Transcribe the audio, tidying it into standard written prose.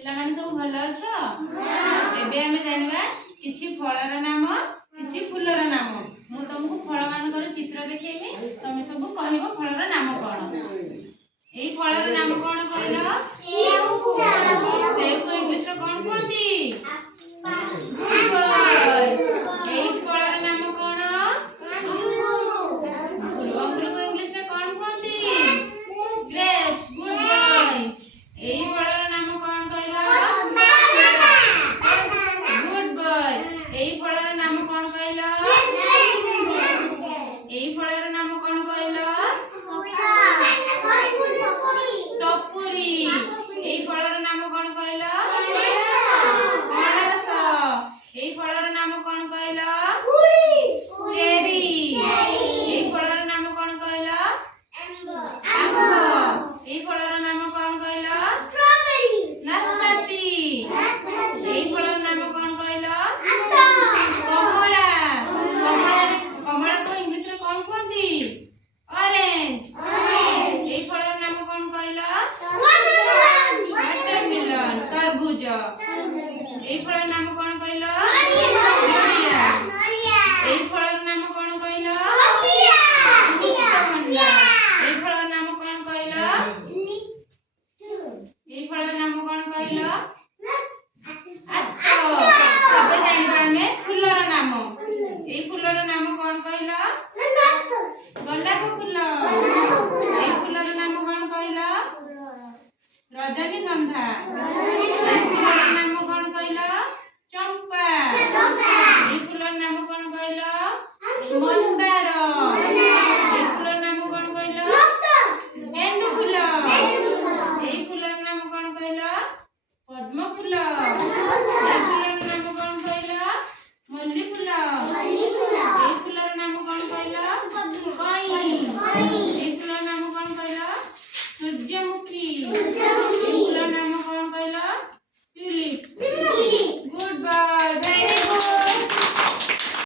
पिलामाने सब भल अछ एबे आमे जानबा किछि फलर नाम किछि फुलर नाम मु तुमको फल मानकर चित्र देखेबी तमे सब कहबो फलर नाम कोन एई फलर नाम कोन कहलो सेव को इंग्लिश रे कोन कहती एई फलर नाम कोन अंगूर को इंग्लिश रे कोन कहती ग्रेप्स गुड बॉय एई फलर नाम कोन कहलो गुड बॉय एई फलर नाम कोन कहलो एई फलर नाम कोन कहलो सपुरी एई फलर नाम कोन कहलो पनस एई फलर नाम कोन कहलो चेरी एई फलर नाम कोन कहलो आंबो एई फलर नाम कोन कहलो नाशपाती एई फलर नाम कोन कहलो कमला कमला को इंग्लिश रे कोन कहती ऑरेंज एई फलर नाम कोन कहलो वाटरमेलन तरबूज एई फलर नाम कोन कहलो नरिया एई फलर नाम कोन कहलो अमृतभंडा एई फलर नाम कोन कहलो एई फलर नाम कोन कहलो आतो अब जानबा हमें फुलर नाम एई फुलर नाम कोन कहलो गोलाप फूल एई फुलर नाम कोन कहलो रजनीगंधा एई फुलर नाम कोन कहलो चंपा एई फुलर नाम कोन कहलो मंदार एई फुलर नाम कोन कहलो गेंडू फूल एई फुलर नाम कोन कहलो पद्म फूल।